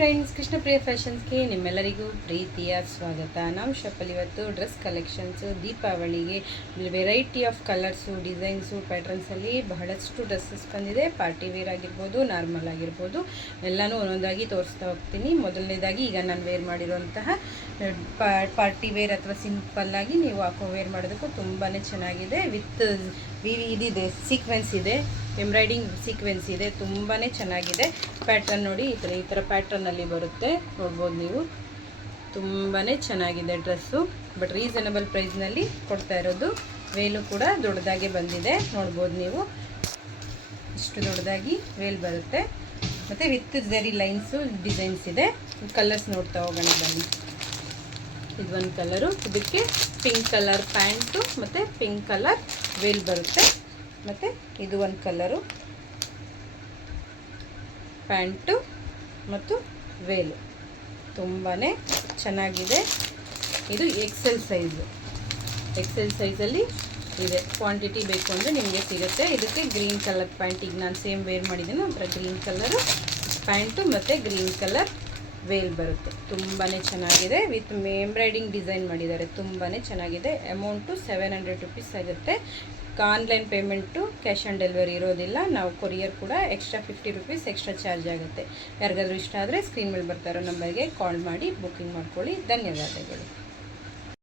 Friends, Krishnapriya ಫ್ಯಾಷನ್ಸ್ಗೆ ನಿಮ್ಮೆಲ್ಲರಿಗೂ ಪ್ರೀತಿಯ ಸ್ವಾಗತ. ನಮ್ಮ ಶಾಪಲ್ಲಿ ಇವತ್ತು ಡ್ರೆಸ್ ಕಲೆಕ್ಷನ್ಸು ದೀಪಾವಳಿಗೆ ವೆರೈಟಿ ಆಫ್ ಕಲರ್ಸು, ಡಿಸೈನ್ಸು, ಪ್ಯಾಟ್ರನ್ಸಲ್ಲಿ ಬಹಳಷ್ಟು ಡ್ರೆಸ್ಸಸ್ ಬಂದಿದೆ. ಪಾರ್ಟಿ ವೇರ್ ಆಗಿರ್ಬೋದು, ನಾರ್ಮಲ್ ಆಗಿರ್ಬೋದು, ಎಲ್ಲನೂ ಒಂದೊಂದಾಗಿ ತೋರಿಸ್ತಾ ಹೋಗ್ತೀನಿ. ಮೊದಲನೇದಾಗಿ ಈಗ ನಾನು ವೇರ್ ಮಾಡಿರುವಂತಹ ಪಾರ್ಟಿ ವೇರ್ ಅಥವಾ ಸಿಂಪಲ್ಲಾಗಿ ನೀವು ವೇರ್ ಮಾಡೋದಕ್ಕೂ ತುಂಬಾ ಚೆನ್ನಾಗಿದೆ. ವಿತ್ ಇದಿದೆ, ಸೀಕ್ವೆನ್ಸ್ ಇದೆ, ಎಂಬ್ರಾಯ್ಡಿಂಗ್ ಸೀಕ್ವೆನ್ಸ್ ಇದೆ, ತುಂಬಾ ಚೆನ್ನಾಗಿದೆ. ಪ್ಯಾಟ್ರನ್ ನೋಡಿ, ಈ ಥರ ಪ್ಯಾಟ್ರನ್ನಲ್ಲಿ ಬರುತ್ತೆ, ನೋಡ್ಬೋದು ನೀವು. ತುಂಬಾ ಚೆನ್ನಾಗಿದೆ ಡ್ರೆಸ್ಸು, ಬಟ್ ರೀಸನಬಲ್ ಪ್ರೈಸ್ನಲ್ಲಿ ಕೊಡ್ತಾ ಇರೋದು. ವೇಲು ಕೂಡ ದೊಡ್ಡದಾಗೆ ಬಂದಿದೆ, ನೋಡ್ಬೋದು ನೀವು. ಇಷ್ಟು ದೊಡ್ಡದಾಗಿ ವೇಲ್ ಬರುತ್ತೆ, ಮತ್ತು ವಿತ್ ಝರಿ ಲೈನ್ಸು ಡಿಸೈನ್ಸ್ ಇದೆ. ಕಲರ್ಸ್ ನೋಡ್ತಾ ಹೋಗೋಣ ಬನ್ನಿ. ಇದು ಒಂದು ಕಲರು, ಇದಕ್ಕೆ ಪಿಂಕ್ ಕಲರ್ ಪ್ಯಾಂಟು ಮತ್ತು ಪಿಂಕ್ ಕಲರ್ ವೇಲ್ ಬರುತ್ತೆ. ಮತ್ತು ಇದು ಒಂದು ಕಲರು, ಪ್ಯಾಂಟು ಮತ್ತು ವೇಲು, ತುಂಬಾ ಚೆನ್ನಾಗಿದೆ. ಇದು ಎಕ್ಸೆಲ್ ಸೈಜಲ್ಲಿ ಇದೆ. ಕ್ವಾಂಟಿಟಿ ಬೇಕು ಅಂದರೆ ನಿಮಗೆ ಸಿಗುತ್ತೆ. ಇದಕ್ಕೆ ಗ್ರೀನ್ ಕಲರ್ ಪ್ಯಾಂಟ್, ಈಗ ನಾನು ಸೇಮ್ ವೇರ್ ಮಾಡಿದ್ದೀನಿ, ಒಂಥರ ಗ್ರೀನ್ ಕಲರು ಪ್ಯಾಂಟು ಮತ್ತು ಗ್ರೀನ್ ಕಲರ್ ವೇಲ್ ಬರುತ್ತೆ. ತುಂಬಾ ಚೆನ್ನಾಗಿದೆ. ವಿತ್ ಎಂಬ್ರಾಯ್ಡಿಂಗ್ ಡಿಸೈನ್ ಮಾಡಿದ್ದಾರೆ, ತುಂಬಾ ಚೆನ್ನಾಗಿದೆ. ಅಮೌಂಟು 700 ರುಪೀಸ್ ಆಗುತ್ತೆ. Online payment, cash on delivery ಇರೋದಿಲ್ಲ. ನಾವು ಕೊರಿಯರ್ ಕೂಡ ಎಕ್ಸ್ಟ್ರಾ 50 ರುಪೀಸ್ ಎಕ್ಸ್ಟ್ರಾ ಚಾರ್ಜ್ ಆಗುತ್ತೆ. ಯಾರಿಗಾದ್ರೂ ಇಷ್ಟ ಆದರೆ ಸ್ಕ್ರೀನ್ ಮೇಲೆ ಬರ್ತಾ ಇರೋ ನಂಬರ್ಗೆ ಕಾಲ್ ಮಾಡಿ ಬುಕ್ಕಿಂಗ್ ಮಾಡ್ಕೊಳ್ಳಿ. ಧನ್ಯವಾದಗಳು.